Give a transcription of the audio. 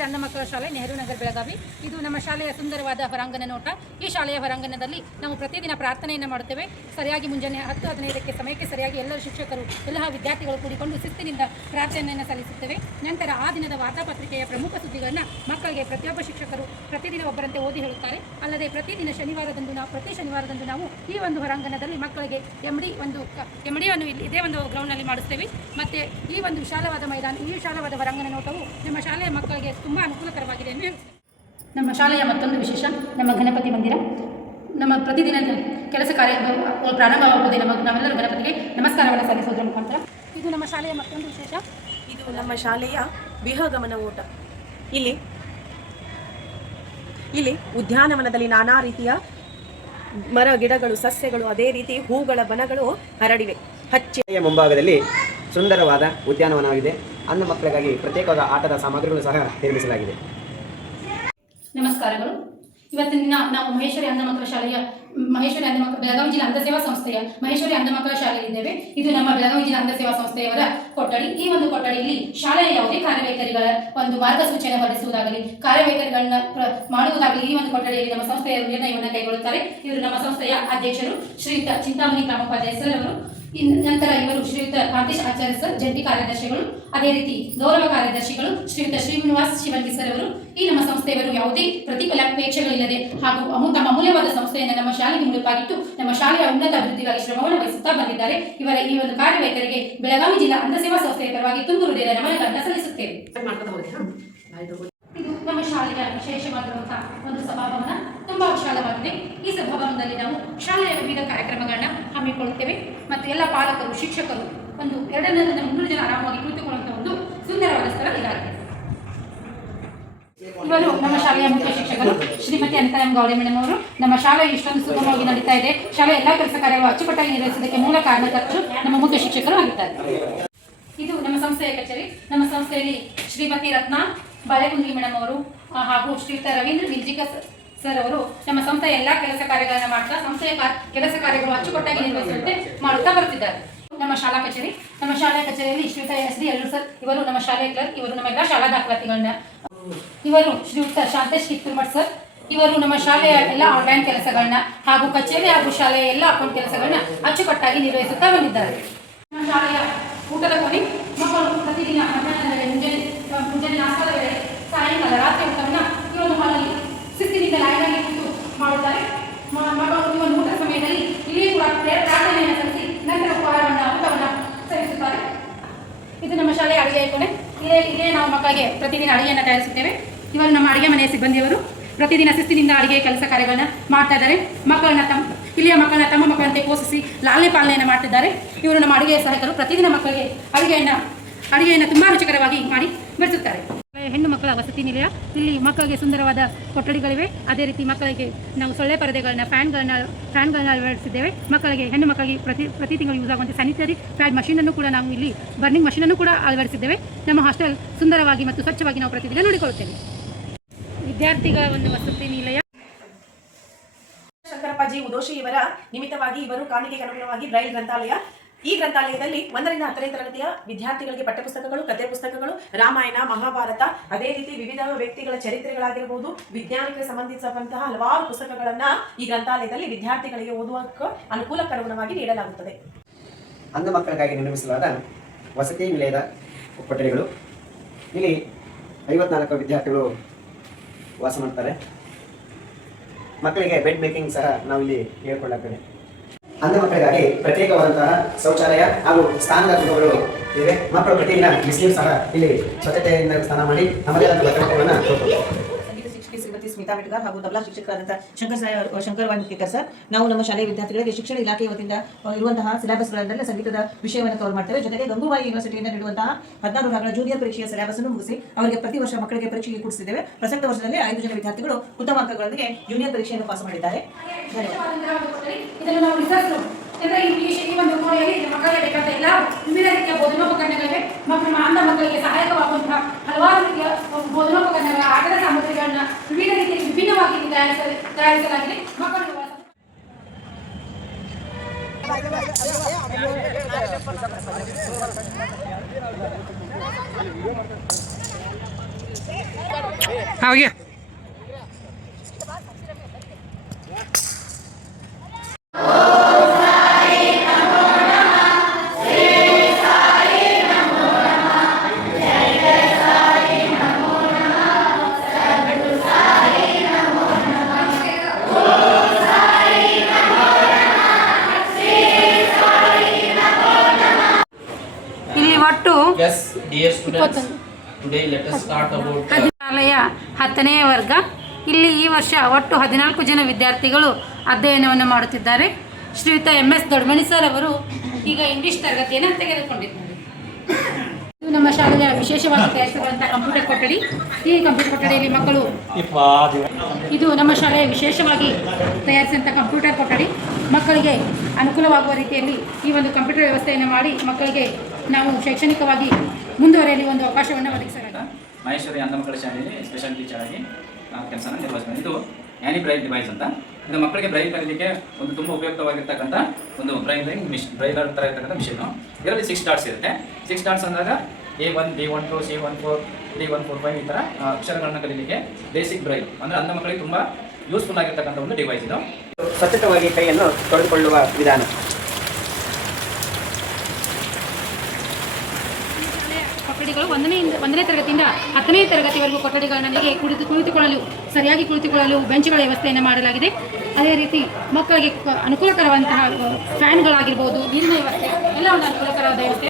ಸರ್ಕಾರಿ ಅನ್ನ ಮಕ್ಕಳ ಶಾಲೆ ನೆಹರು ನಗರ ಬೆಳಗಾವಿ. ಇದು ನಮ್ಮ ಶಾಲೆಯ ಸುಂದರವಾದ ಹೊರಾಂಗಣ ನೋಟ. ಈ ಶಾಲೆಯ ಹೊರಾಂಗಣದಲ್ಲಿ ನಾವು ಪ್ರತಿದಿನ ಪ್ರಾರ್ಥನೆಯನ್ನು ಮಾಡುತ್ತೇವೆ. ಸರಿಯಾಗಿ ಮುಂಜಾನೆ 10-15ಕ್ಕೆ ಸಮಯಕ್ಕೆ ಸರಿಯಾಗಿ ಎಲ್ಲರೂ ಶಿಕ್ಷಕರು ಎಲ್ಲ ವಿದ್ಯಾರ್ಥಿಗಳು ಕೂಡಿಕೊಂಡು ಶಿಸ್ತಿನಿಂದ ಪ್ರಾರ್ಥನೆಯನ್ನು ಸಲ್ಲಿಸುತ್ತೇವೆ. ನಂತರ ಆ ದಿನದ ವಾರ್ತಾಪತ್ರಿಕೆಯ ಪ್ರಮುಖ ಸುದ್ದಿಗಳನ್ನು ಮಕ್ಕಳಿಗೆ ಪ್ರತಿಯೊಬ್ಬ ಶಿಕ್ಷಕರು ಪ್ರತಿದಿನ ಒಬ್ಬರಂತೆ ಓದಿ ಹೇಳುತ್ತಾರೆ. ಅಲ್ಲದೆ ಪ್ರತಿ ಶನಿವಾರದಂದು ನಾವು ಈ ಒಂದು ಹೊರಾಂಗಣದಲ್ಲಿ ಮಕ್ಕಳಿಗೆ ಎಮ್ಡಿಯನ್ನು ಇಲ್ಲಿ ಇದೇ ಒಂದು ಗ್ರೌಂಡ್ನಲ್ಲಿ ಮಾಡಿಸ್ತೇವೆ. ಮತ್ತು ಈ ಒಂದು ವಿಶಾಲವಾದ ಮೈದಾನ, ಈ ವಿಶಾಲವಾದ ಹೊರಾಂಗಣ ನೋಟವು ನಮ್ಮ ಶಾಲೆಯ ಮಕ್ಕಳಿಗೆ ತುಂಬ ಅನುಕೂಲಕರವಾಗಿದೆ ಎಂದು ಹೇಳುತ್ತೇವೆ. ನಮ್ಮ ಶಾಲೆಯ ಮತ್ತೊಂದು ವಿಶೇಷ ನಮ್ಮ ಗಣಪತಿ ಮಂದಿರ. ನಮ್ಮ ಪ್ರತಿದಿನ ಕೆಲಸ ಕಾರ್ಯ ಪ್ರಾರಂಭವಾಗುವುದೇ ನಾವೆಲ್ಲರೂ ಗಣಪತಿಗೆ ನಮಸ್ಕಾರವನ್ನು ಸಲ್ಲಿಸುವುದರ ಮುಖಾಂತರ. ಇದು ನಮ್ಮ ಶಾಲೆಯ ಮತ್ತೊಂದು ವಿಶೇಷ. ಇದು ನಮ್ಮ ಶಾಲೆಯ ವಿಹಗಮನ ಓಟ. ಇಲ್ಲಿ ಉದ್ಯಾನವನದಲ್ಲಿ ನಾನಾ ರೀತಿಯ ಮರ ಗಿಡಗಳು, ಸಸ್ಯಗಳು, ಅದೇ ರೀತಿ ಹೂಗಳ ಬನಗಳು ಹರಡಿವೆ. ಹಚ್ಚೆಯ ಮುಂಭಾಗದಲ್ಲಿ ಸುಂದರವಾದ ಉದ್ಯಾನವನವಿದೆ. ಅಂಧ ಮಕ್ಕಳಿಗಾಗಿ ಪ್ರತ್ಯೇಕವಾದ ಆಟದ ಸಾಮಗ್ರಿಗಳು ಸಹ ನಿರ್ಮಿಸಲಾಗಿದೆ. ನಮಸ್ಕಾರಗಳು. ಇವತ್ತಿನ ನಾವು ಮಹೇಶ್ವರಿ ಅಂಧ ಮಕ್ಕಳ ಶಾಲೆಯ ಬೆಳಗಾವಿ ಜಿಲ್ಲಾ ಅಂಧ ಸೇವಾ ಸಂಸ್ಥೆಯ ಮಹೇಶ್ವರಿ ಅಂಧ ಮಕ್ಕಳ ಶಾಲೆಯಲ್ಲಿದ್ದೇವೆ. ಇದು ನಮ್ಮ ಬೆಳಗಾವಿ ಜಿಲ್ಲಾ ಅಂಧ ಸೇವಾ ಸಂಸ್ಥೆಯವರ ಕೊಠಡಿ. ಈ ಒಂದು ಕೊಠಡಿಯಲ್ಲಿ ಶಾಲೆಯ ಯಾವುದೇ ಕಾರ್ಯವೈಖರಿಗಳ ಒಂದು ಮಾರ್ಗಸೂಚನೆ ಹೊರಡಿಸುವುದಾಗಲಿ, ಕಾರ್ಯವೈಖರಿಗಳನ್ನ ಮಾಡುವುದಾಗಲಿ ಈ ಒಂದು ಕೊಠಡಿಯಲ್ಲಿ ನಮ್ಮ ಸಂಸ್ಥೆಯ ನಿರ್ಣಯವನ್ನು ಕೈಗೊಳ್ಳುತ್ತಾರೆ. ಇವರು ನಮ್ಮ ಸಂಸ್ಥೆಯ ಅಧ್ಯಕ್ಷರು ಶ್ರೀಯುತ ಚಿಂತಾಮಣಿ ಗ್ರಾಮೋಪಾಧ್ಯಾಯ ಸರ್ ಅವರು. ನಂತರ ಇವರು ಶ್ರೀಯುತ ಕಾಂತೇಶ್ ಆಚಾರ್ಯ ಸರ್, ಜಂಟಿ ಕಾರ್ಯದರ್ಶಿಗಳು. ಅದೇ ರೀತಿ ಗೌರವ ಕಾರ್ಯದರ್ಶಿಗಳು ಶ್ರೀಯುತ ಶ್ರೀನಿವಾಸ್ ಶಿವನ್ಗಿ ಸರ್ ಅವರು. ಈ ನಮ್ಮ ಸಂಸ್ಥೆಯವರು ಯಾವುದೇ ಪ್ರತಿಫಲಾಪೇಕ್ಷೆಗಳಿಲ್ಲದೆ ಹಾಗೂ ತಮ್ಮ ಅಮೂಲ್ಯವಾದ ಸಂಸ್ಥೆಯನ್ನು ನಮ್ಮ ಶಾಲೆಗೆ ಮುಡುಪಾಗಿಟ್ಟು ನಮ್ಮ ಶಾಲೆಯ ಉನ್ನತ ಅಭಿವೃದ್ಧಿಗಾಗಿ ಶ್ರಮವನ್ನು ವಹಿಸುತ್ತಾ ಬಂದಿದ್ದಾರೆ. ಇವರ ಈ ಒಂದು ಕಾರ್ಯವೈಖರಿಗೆ ಬೆಳಗಾವಿ ಜಿಲ್ಲಾ ಅಂಧ ಸೇವಾ ಸಂಸ್ಥೆಯ ಪರವಾಗಿ ತುಂಬು ಹೃದಯದ ನಮನಗಳನ್ನು ಸಲ್ಲಿಸುತ್ತೇವೆ. ಇದು ನಮ್ಮ ಶಾಲೆಯ ವಿಶೇಷವಾಗಿರುವಂತಹ ಒಂದು ಸಭಾಭವನ. ತುಂಬಾ ವಿಶಾಲವಾಗಿದೆ. ಈ ಸಭಾಭವನದಲ್ಲಿ ನಾವು ಶಾಲೆಯ ವಿವಿಧ ಕಾರ್ಯಕ್ರಮಗಳನ್ನ ಹಮ್ಮಿಕೊಳ್ಳುತ್ತೇವೆ ಮತ್ತು ಎಲ್ಲ ಪಾಲಕರು, ಶಿಕ್ಷಕರು ಒಂದು 200-300 ಜನ ಆರಾಮಾಗಿ ಕುಳಿತುಕೊಳ್ಳುವಂತಹ ಒಂದು ಸುಂದರವಾದ ಸ್ಥಳ ಇದಾಗಿದೆ. ಇವರು ನಮ್ಮ ಶಾಲೆಯ ಮುಖ್ಯ ಶಿಕ್ಷಕರು ಶ್ರೀಮತಿ ಅನಿತಾ ಎಂ ಗೌಡೆ ಮೇಡಮ್ ಅವರು. ನಮ್ಮ ಶಾಲೆ ಇಷ್ಟೊಂದು ಸುಗಮವಾಗಿ ನಡೀತಾ ಇದೆ, ಶಾಲೆ ಎಲ್ಲ ಕೆಲಸ ಕಾರ್ಯಗಳು ಅಚ್ಚುಕಟ್ಟಾಗಿ ನಿರ್ವಹಿಸೋದಕ್ಕೆ ಮೂಲ ಕಾರಣಕರ್ತರು ನಮ್ಮ ಮುಖ್ಯ ಶಿಕ್ಷಕರು ಆಗಿದ್ದಾರೆ. ಇದು ನಮ್ಮ ಸಂಸ್ಥೆಯ ಕಚೇರಿ. ನಮ್ಮ ಸಂಸ್ಥೆಯಲ್ಲಿ ಶ್ರೀಮತಿ ರತ್ನಾ ಬಾಳೆಗುಂದಿ ಮೇಡಮ್ ಅವರು ಹಾಗೂ ಶ್ರೀಯುತ ರವೀಂದ್ರ ನಿಲ್ಜಿಕ ಸರ್ ಅವರು ನಮ್ಮ ಸಂಸ್ಥೆಯ ಎಲ್ಲ ಕೆಲಸ ಕಾರ್ಯಗಳನ್ನು ಮಾಡ್ತಾ ಸಂಸ್ಥೆಯ ಕೆಲಸ ಕಾರ್ಯಗಳು ಅಚ್ಚುಕಟ್ಟಾಗಿ ನಿರ್ವಹಿಸುವಂತೆ ಮಾಡುತ್ತಾ ಬರುತ್ತಿದ್ದಾರೆ. ನಮ್ಮ ಶಾಲಾ ಕಚೇರಿ. ನಮ್ಮ ಶಾಲಾ ಕಚೇರಿಯಲ್ಲಿ ಶ್ರೀಯುತ SD ಯಲ್ಲೂರ್ ಸರ್ ಇವರು ನಮ್ಮ ಶಾಲೆಯ ಕ್ಲರ್ಕ್. ಇವರು ನಮ್ಮ ಎಲ್ಲ ಶಾಲಾ ದಾಖಲಾತಿಗಳನ್ನ. ಇವರು ಶ್ರೀಯುತ ಶಾಂತೇಶ್ ಕಿತ್ತೂರ್ಮಠ್ ಸರ್. ಇವರು ನಮ್ಮ ಶಾಲೆಯ ಎಲ್ಲ ಆನ್ಲೈನ್ ಕೆಲಸಗಳನ್ನ ಹಾಗೂ ಕಚೇರಿ ಹಾಗೂ ಶಾಲೆಯ ಎಲ್ಲ ಅಕೌಂಟ್ ಕೆಲಸಗಳನ್ನ ಅಚ್ಚುಕಟ್ಟಾಗಿ ನಿರ್ವಹಿಸುತ್ತಾ ಬಂದಿದ್ದಾರೆ. ನಮ್ಮ ಶಾಲೆಯ ಊಟದ ಕೊನೆ ಮಕ್ಕಳು ಪ್ರತಿದಿನ ಮುಂಜಾನೆ ನಾಷ್ಟದ ವೇಳೆ, ಸಾಯಂಕಾಲ, ರಾತ್ರಿ ಊಟವನ್ನು ಈ ಒಂದು ಹಾಲಲ್ಲಿ ಶಿಸ್ತಿನಿಂದ ಲೈನಾಗಿ ಕೂತು ಮಾಡುತ್ತಾರೆ. ಮಕ್ಕಳು ಈ ಒಂದು ಊಟದ ಸಮಯದಲ್ಲಿ ಇಲ್ಲಿ ಕೂಡ ಪ್ರಾರ್ಥನೆಯನ್ನು ಸಲ್ಲಿಸಿ ನಂತರ ಊಟವನ್ನು ಸೇವಿಸುತ್ತಾರೆ. ಇದು ನಮ್ಮ ಶಾಲೆಯ ಅಡುಗೆಯ ಕೊನೆ. ಇದೇ ನಾವು ಮಕ್ಕಳಿಗೆ ಪ್ರತಿದಿನ ಅಡುಗೆಯನ್ನು ತಯಾರಿಸುತ್ತೇವೆ. ಇವರು ನಮ್ಮ ಅಡುಗೆ ಮನೆಯ ಸಿಬ್ಬಂದಿಯವರು ಪ್ರತಿದಿನ ಶಿಸ್ತಿನಿಂದ ಅಡುಗೆ ಕೆಲಸ ಕಾರ್ಯಗಳನ್ನ ಮಾಡ್ತಾ ಇದ್ದಾರೆ. ಇಲ್ಲಿಯ ಮಕ್ಕಳನ್ನ ತಮ್ಮ ಮಕ್ಕಳಂತೆ ಪೋಷಿಸಿ ಲಾಲನೆ ಪಾಲನೆಯನ್ನು ಮಾಡ್ತಿದ್ದಾರೆ. ಇವರು ನಮ್ಮ ಅಡುಗೆಯ ಸಹಾಯಕರು. ಪ್ರತಿದಿನ ಮಕ್ಕಳಿಗೆ ಅಡುಗೆಯನ್ನು ತುಂಬ ರುಚಿಕರವಾಗಿ ಮಾಡಿ ಬಡಿಸುತ್ತಾರೆ. ಹೆಣ್ಣು ಮಕ್ಕಳ ವಸತಿ ನಿಲಯ. ಇಲ್ಲಿ ಮಕ್ಕಳಿಗೆ ಸುಂದರವಾದ ಕೊಠಡಿಗಳಿವೆ. ಅದೇ ರೀತಿ ಮಕ್ಕಳಿಗೆ ನಾವು ಸೊಳ್ಳೆ ಪರದೆಗಳನ್ನ ಫ್ಯಾನ್ಗಳನ್ನ ಅಳವಡಿಸಿದ್ದೇವೆ. ಹೆಣ್ಣು ಮಕ್ಕಳಿಗೆ ಪ್ರತಿ ತಿಂಗಳು ಯೂಸ್ ಆಗುವಂತೆ ಸ್ಯಾನಿಟರಿ ಪ್ಯಾಡ್ ಮಷೀನನ್ನು ಕೂಡ ನಾವು ಇಲ್ಲಿ ಬರ್ನಿಂಗ್ ಮಷೀನನ್ನು ಕೂಡ ಅಳವಡಿಸಿದ್ದೇವೆ. ನಮ್ಮ ಹಾಸ್ಟೆಲ್ ಸುಂದರವಾಗಿ ಮತ್ತು ಸ್ವಚ್ಛವಾಗಿ ನಾವು ಪ್ರತಿದಿನ ನೋಡಿಕೊಳ್ಳುತ್ತೇವೆ. ವಿದ್ಯಾರ್ಥಿಗಳ ಒಂದು ವಸತಿ ನಿಲಯ. ಶಂಕರಪ್ಪಾಜಿ ಉದೋಶಿ ಇವರ ನಿಮಿತ್ತವಾಗಿ ಇವರು ಕಾಣಿಕೆಗೆ ಅನುಗುಣವಾಗಿ ಬ್ರೈಲ್ ಗ್ರಂಥಾಲಯ. ಈ ಗ್ರಂಥಾಲಯದಲ್ಲಿ 1ರಿಂದ 10ನೇ ತರಗತಿಯ ವಿದ್ಯಾರ್ಥಿಗಳಿಗೆ ಪಠ್ಯಪುಸ್ತಕಗಳು, ಕಥೆ ಪುಸ್ತಕಗಳು, ರಾಮಾಯಣ, ಮಹಾಭಾರತ, ಅದೇ ರೀತಿ ವಿವಿಧ ವ್ಯಕ್ತಿಗಳ ಚರಿತ್ರೆಗಳಾಗಿರಬಹುದು, ವಿಜ್ಞಾನಕ್ಕೆ ಸಂಬಂಧಿಸಿದಂತಹ ಹಲವಾರು ಪುಸ್ತಕಗಳನ್ನ ಈ ಗ್ರಂಥಾಲಯದಲ್ಲಿ ವಿದ್ಯಾರ್ಥಿಗಳಿಗೆ ಓದುವಕ್ಕೆ ಅನುಕೂಲಕರವಾಗಿ ನೀಡಲಾಗುತ್ತದೆ. ಅಂಧ ಮಕ್ಕಳಿಗಾಗಿ ನಿರ್ಮಿಸಲಾದ ವಸತಿ ನಿಲಯದ ಕೊಠಡಿಗಳು. ಇಲ್ಲಿ 54 ವಿದ್ಯಾರ್ಥಿಗಳು ವಾಸ ಮಾಡ್ತಾರೆ. ಮಕ್ಕಳಿಗೆ ಬೆಡ್ ಮೇಕಿಂಗ್ ಸಹ ನಾವು ಇಲ್ಲಿ ಹೇಳ್ಕೊಳ್ಳಾಗ್ತದೆ. ಅಂಧ ಮಕ್ಕಳಿಗಾಗಿ ಪ್ರತ್ಯೇಕವಾದಂತಹ ಶೌಚಾಲಯ ಹಾಗೂ ಸ್ನಾನದ ಗೃಹಗಳು ಇವೆ. ಮಕ್ಕಳು ಪ್ರತಿದಿನ ಬಿಸಿಲು ಸಹ ಇಲ್ಲಿ ಸ್ವಚ್ಛತೆಯಿಂದ ಸ್ನಾನ ಮಾಡಿ ನಮ್ಮದೇ ಆದ ಬಟ್ಟೆಗಳನ್ನು ಸಂಗೀತ ಶಿಕ್ಷಕಿ ಶ್ರೀಮತಿ ಸ್ಮಿತಾ ಮಿಟ್ಗಾರ್ ಹಾಗೂ ತಬಲಾ ಶಿಕ್ಷಕರಾದಂತಹ ಶಂಕರ್ ವಾಲ್ಮೀಕಿಕರ್ ಸರ್. ನಾವು ನಮ್ಮ ಶಾಲೆಯ ವಿದ್ಯಾರ್ಥಿಗಳಿಗೆ ಶಿಕ್ಷಣ ಇಲಾಖೆ ವತಿಯಿಂದ ಇರುವಂತಹ ಸಿಲೆಬಸ್ಗಳನ್ನೆಲ್ಲ ಸಂಗೀತದ ವಿಷಯವನ್ನು ಕವರ್ ಮಾಡ್ತೇವೆ. ಜೊತೆಗೆ ಗಂಗೂಬಾಯಿ ಯೂನಿವರ್ಸಿಟಿಯಿಂದ ನೀಡುವಂತಹ 16 ಭಾಗಗಳ ಜೂನಿಯರ್ ಪರೀಕ್ಷೆಯ ಸಿಲೆಬಸ್ ಅನ್ನು ಮುಗಿಸಿ ಅವರಿಗೆ ಪ್ರತಿ ವರ್ಷ ಮಕ್ಕಳಿಗೆ ಪರೀಕ್ಷೆಗೆ ಕೂಡಿಸಿದ್ದೇವೆ. ಪ್ರಸಕ್ತ ವರ್ಷದಲ್ಲಿ 5 ಜನ ವಿದ್ಯಾರ್ಥಿಗಳು ಉತ್ತಮ ಅಂಕಗಳೊಂದಿಗೆ ಜೂನಿಯರ್ ಪರೀಕ್ಷೆಯನ್ನು ಪಾಸ್ ಮಾಡಿದ್ದಾರೆ. ಈ ಒಂದು ಕೋಣೆಯಲ್ಲಿ ಮಕ್ಕಳಿಗೆ ಬೇಕಾದ ಎಲ್ಲ ವಿವಿಧ ರೀತಿಯ ಬೋಧನೋಪಕರಣಗಳಿವೆ. ಅಂಧ ಮಕ್ಕಳಿಗೆ ಸಹಾಯಕವಾಗುವಂತಹ ಹಲವಾರು ರೀತಿಯ ಬೋಧನೋಪಕರಣಗಳ ಆಟದ ಸಾಮಗ್ರಿಗಳನ್ನ ವಿವಿಧ ರೀತಿಯಲ್ಲಿ ವಿಭಿನ್ನವಾಗಿ ತಯಾರಿಸಲಾಗಿದೆ. ಮಕ್ಕಳು ಹಾಗೆ ಇಲ್ಲಿ ಒಟ್ಟು Yes, dear students, today let us start about ಶಾಲೆಯ 10ನೇ ವರ್ಗ. ಇಲ್ಲಿ ಈ ವರ್ಷ ಒಟ್ಟು 14 ಜನ ವಿದ್ಯಾರ್ಥಿಗಳು ಅಧ್ಯಯನವನ್ನು ಮಾಡುತ್ತಿದ್ದಾರೆ. ಶ್ರೀಯುತ MS ದೊಡ್ಮಣಿ ಸರ್ ಅವರು ಈಗ ಇಂಗ್ಲಿಷ್ ತರಗತಿಯನ್ನು ತೆಗೆದುಕೊಂಡಿದ್ದಾರೆ. ಇದು ನಮ್ಮ ಶಾಲೆಯ ವಿಶೇಷವಾಗಿ ತಯಾರಿಸಿರುವಂತಹ ಕಂಪ್ಯೂಟರ್ ಕೊಠಡಿ. ಈ ಕಂಪ್ಯೂಟರ್ ಕೊಠಡಿಯಲ್ಲಿ ಮಕ್ಕಳು ಇದು ನಮ್ಮ ಶಾಲೆಯ ವಿಶೇಷವಾಗಿ ತಯಾರಿಸಿದಂಥ ಕಂಪ್ಯೂಟರ್ ಕೊಠಡಿ. ಮಕ್ಕಳಿಗೆ ಅನುಕೂಲವಾಗುವ ರೀತಿಯಲ್ಲಿ ಈ ಒಂದು ಕಂಪ್ಯೂಟರ್ ವ್ಯವಸ್ಥೆಯನ್ನು ಮಾಡಿ ಮಕ್ಕಳಿಗೆ ನಾವು ಶೈಕ್ಷಣಿಕವಾಗಿ ಮುಂದುವರಿಯಲು ಒಂದು ಅವಕಾಶವನ್ನು ಒದಗಿಸಲಾಗಿದೆ. ಮಹೇಶ್ವರಿ ಅಂಧ ಮಕ್ಕಳ ಶಾಲೆಯಲ್ಲಿ ಸ್ಪೆಷಲ್ ಟೀಚರ್ ಆಗಿ ಕೆಲಸನ ನಿರ್ವಹಿಸ್ತಾರೆ. ಇದು ಆ್ಯನಿ ಬ್ರೈಲ್ ಡಿವೈಸ್ ಅಂತ. ಇದು ಮಕ್ಕಳಿಗೆ ಬ್ರೈಲ್ ಕಲಿಯಲಿಕ್ಕೆ ಒಂದು ತುಂಬ ಉಪಯುಕ್ತವಾಗಿರ್ತಕ್ಕಂಥ ಒಂದು ಬ್ರೈಲರ್ ಥರ ಇರ್ತಕ್ಕಂಥ ಮಿಷಿನು. ಇದರಲ್ಲಿ 6 ಡಾಟ್ಸ್ ಇರುತ್ತೆ. 6 ಡಾಟ್ಸ್ ಅಂದಾಗ A1, D12, C14, D145 ಈ ಥರ ಅಕ್ಷರಗಳನ್ನು ಕಲಿಯಲಿಕ್ಕೆ ಬೇಸಿಕ್ ಬ್ರೈಲ್ ಅಂದರೆ ಅಂಧ ಮಕ್ಕಳಿಗೆ ತುಂಬ ಯೂಸ್ಫುಲ್ ಆಗಿರ್ತಕ್ಕಂಥ ಒಂದು ಡಿವೈಸ್ ಇದು. ಸತತವಾಗಿ ಕೈಯನ್ನು ತೊಳೆದುಕೊಳ್ಳುವ ವಿಧಾನ. ಕೊಠಡಿಗಳು 1ನೇ ತರಗತಿಯಿಂದ 10ನೇ ತರಗತಿವರೆಗೂ ಕೊಠಡಿಗಳಲ್ಲಿ ಕುಳಿತುಕೊಳ್ಳಲು ಸರಿಯಾಗಿ ಕುಳಿತುಕೊಳ್ಳಲು ಬೆಂಚ್ಗಳ ವ್ಯವಸ್ಥೆಯನ್ನು ಮಾಡಲಾಗಿದೆ. ಅದೇ ರೀತಿ ಮಕ್ಕಳಿಗೆ ಅನುಕೂಲಕರವಂತಹ ಫ್ಯಾನ್ಗಳಾಗಿರ್ಬೋದು, ನೀರಿನ ವ್ಯವಸ್ಥೆ ಎಲ್ಲ ಒಂದು ಅನುಕೂಲಕರವಾದ ವ್ಯವಸ್ಥೆ.